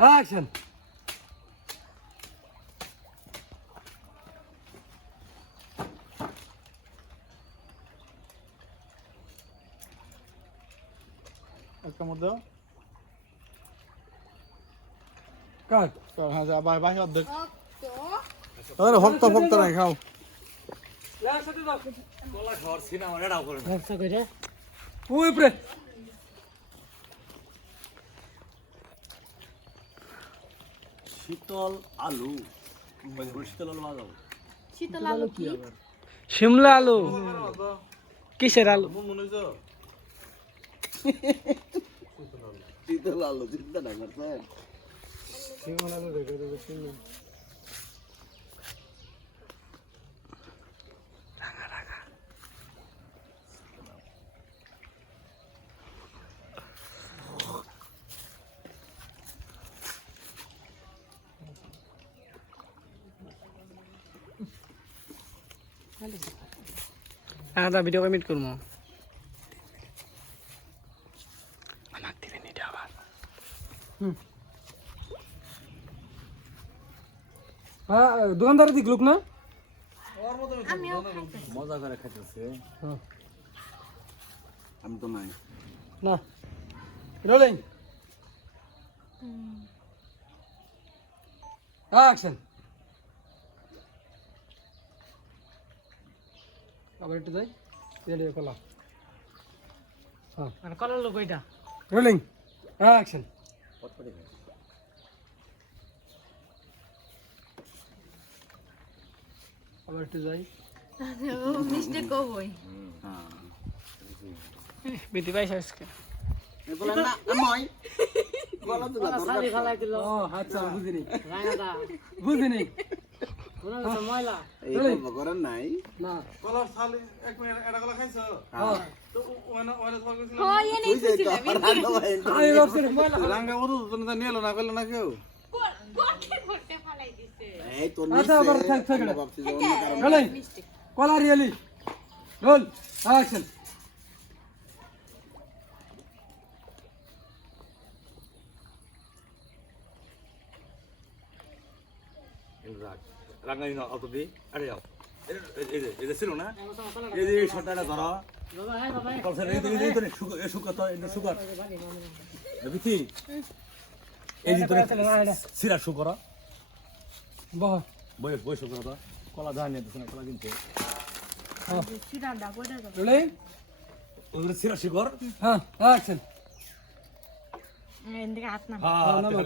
Action একটা মধ্যে কাট। হ্যাঁ যা বাই বাই অর্ধেক। আরে ভক্ত ভক্ত নাই খাও। একসাথে দাও। কলা খাওয়ার সিনেমা এটাও করে না করে। ওই উপরে শীতল আলু। শীতল আলু বাজাবো শীতল আলু কি? শিমলা আলু। কিসের আলু? মনে শীতল আলু। চিন্তা না করছেন একটা ভিডিও কমিট করব। আমাকে দিবেন এটা আবার। হ্যাঁ দোকানদার দিক না? মজা করে খাইতেছে। হ্যাঁ। আমি তো নাই। না। রোলিং অ্যাকশন আবার একটু যাই রেডি কলা। হ্যাঁ। আর কলার লোক ওইটা। রোলিং অ্যাকশন আবার একটু যাই ও মিষ্টি কবই বিধি পাইছে আজকে। বলেন না তো দিল। ও আচ্ছা বুঝিনি। বুঝিনি। মনে ময়লা। এই গল্প করেন নাই। না। কলার থালি এক মিনিট এটা কলা খাইছো? হ্যাঁ। তো ওনা ওনা সবাই কইছিল হয় এনে তুই যে খুশি আমি ভাবছি ময়লা রাঙ্গা মধু তো নিয়ে এলো না কইলো না কেউ? কোটে কোটে ফালাই দিছে। এই তো আচ্ছা, আবার থাক, থাক এটা। ভাবছি কলা রিয়েলি। অ্যাকশন রাঙ্গাই না অত দি আরে যাও। এই এই যে এই যে ছিল না? এই যে শটটা ধরো। সিরা বাহ বই বই তো। কলা ধান নিয়ে কলা কিনতে। সিরা সুগার হ্যাঁ না হ্যাঁ